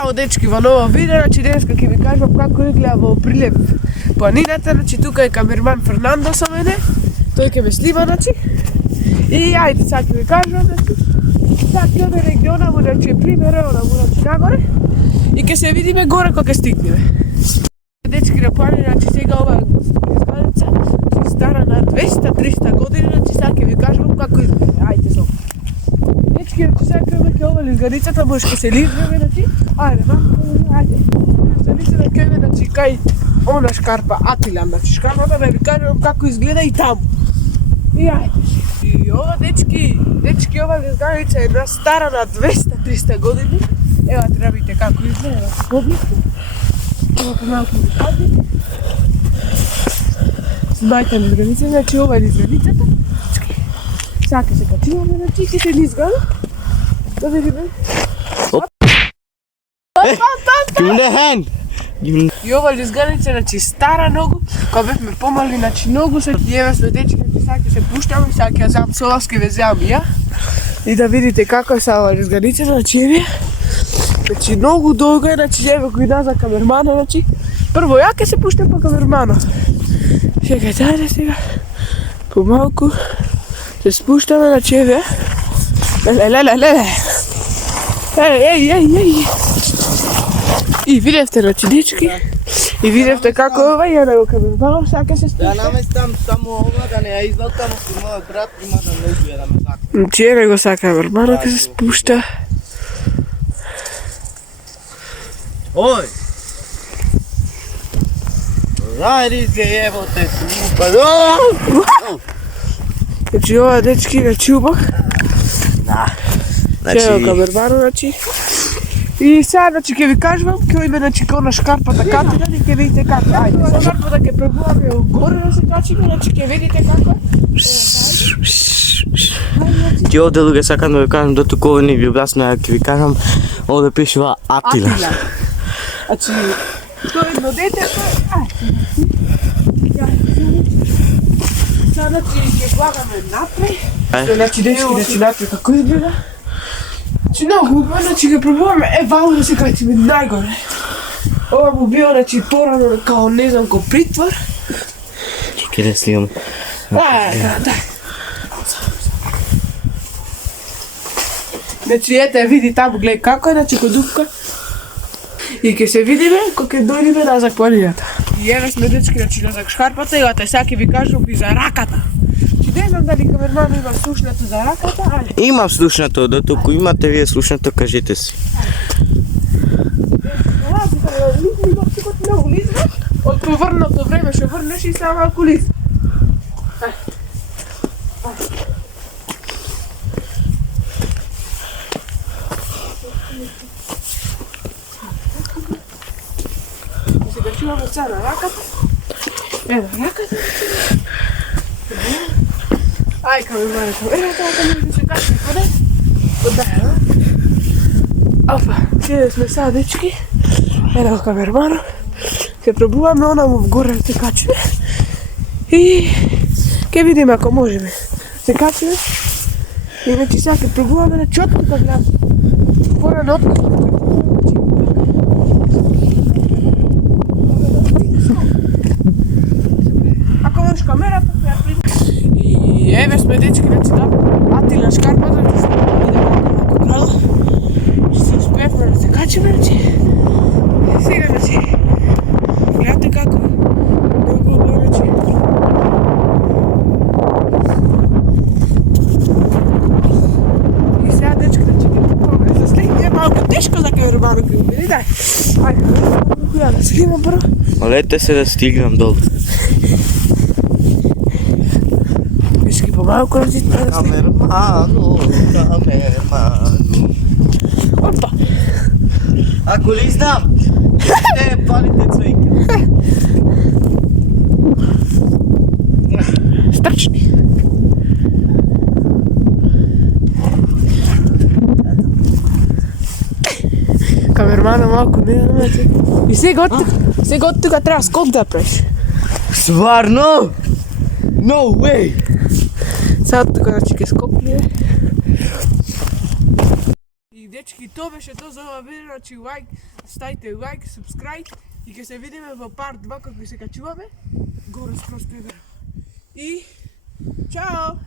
Здраво дечки, во ново видео, значи денеска ќе ви кажам како изгледа во Прилеп планината, значи тука е камерман Фернандо со мене, тој ќе ме снима, значи. И ајде, сега ќе ви кажам, значи, сега ќе оде региона му, значи, примеро, значи, нагоре, и ќе се видиме горе кога ќе стигнеме. Дечки на планина, значи, сега ова изградица, значи, стара на 200-300 години, значи, сега ќе ви кажам како изгледа, ајде, со. Дечки, значи, сега ќе ова изградицата, може ќе се лизгаме, значи, ајде, ајде. Залицата ќе значи, кај она шкарпа Атилан, значи, шкарпата да ви кажам како изгледа и таму. И ајде. И ова, дечки, ова изградица е една стара на 200-300 години. Ева, треба видите како изгледа, поблиску. Ова помалку ви пази. Снимајте ми изградица, значи, ова е изградицата. Сега ќе се качуваме, значи, ќе се низгаме. Да видиме. Give me the hand! И ова лизганица, значи, стара многу, кога бевме помали, значи, многу се јеве сме дечки, значи, сега ќе се пуштаме, сега ќе ја зам солас, ќе ве зам ја. И да видите како е са ова лизганица, значи, еве. Значи, многу долга е, значи, еве кој назад камермана, значи. Прво ја ќе се пуштам по камермана. Чекајте, ајде сега. Помалку се спуштаме, значи, еве. Леле. Еј. И видевте, значи, дечки, и видевте како ова ја него камерманов, сега ќе се спуштам. Да наместам само ова, да не ја извлакам, ако мојот брат има да не убие да ме зака. Значи, ја него сега камерманов ќе се спушта. Ој! Рајди јеботе, слупа. Значи, ова, дечки, значи, убав. Да. Ќе него камерманов, значи. И сега, значи, ќе ви кажувам, ќе име, значи, кона шкарпата Катилан и ќе видите како. Ајде, со шкарпата ќе пробуваме горе да се качиме, значи, ќе видите како. Ти овде луѓе сакам да ви кажам, до тука ова не ви објаснува, ќе ви кажам, овде пишува Атилан. Значи, тоа е едно дете, сега, значи, ќе влагаме напред. Значи, дечки, значи, напред како изгледа. Значи, многу убаво, значи, ќе пробуваме, вао да се качиме најгоре. Ова му био, значи, порано, као, не знам, ко притвор. Ке да снимам. Да. Значи, ете, види таму, гледај како е, значи, кодувка. И ќе се видиме кога ќе дојдеме назад планината. И еве сме, дечки, значи, назад шкарпата, и ата сега ќе ви кажам и за раката. Не знам дали камерман има слушнато за раката, али... Имам слушнато, до туку имате вие слушнато, кажете си. Много лизва, од поврното време ще врнеш и само малку лизва. Сега чуваме сега на раката. Ева раката. Ај, камермането, така да се качи, ходе? Одаја, Опа, ќе сме сега, дечки. Ево камермано. Ќе пробуваме онаму вгоре да се качиме. И ќе видиме ако можеме. Се качиме. И значи сега ќе пробуваме на чотко да гледам. Порано открито. Ако можеш камерата, ја прими. И еве сме, дечки, значи да Атилан шкарпата, да се видиме малку крало. Ще се успеевме да се качиме, значи. Сега, значи, гледате како много убаво, значи. И сега, дечки, значи, ќе се слегне, е малко тешко за камермано ќе убеди, дај. Ајде, која да снимам прво. Молете се да стигнам долу. Дечки, помалку да си да снимам. Камермано. Опа! Ако ли знам, палите цвеќе. Стрчни. Камермана малку не знамете. И сега од тука треба скок да правиш. Стварно? No way! Сега тука, значи, ќе скокне. И дечки, тоа беше тоа за ова видео, значи лайк, ставите лайк, subscribe и ќе се видиме во part 2 кога се качуваме горе скроз прегора. И чао!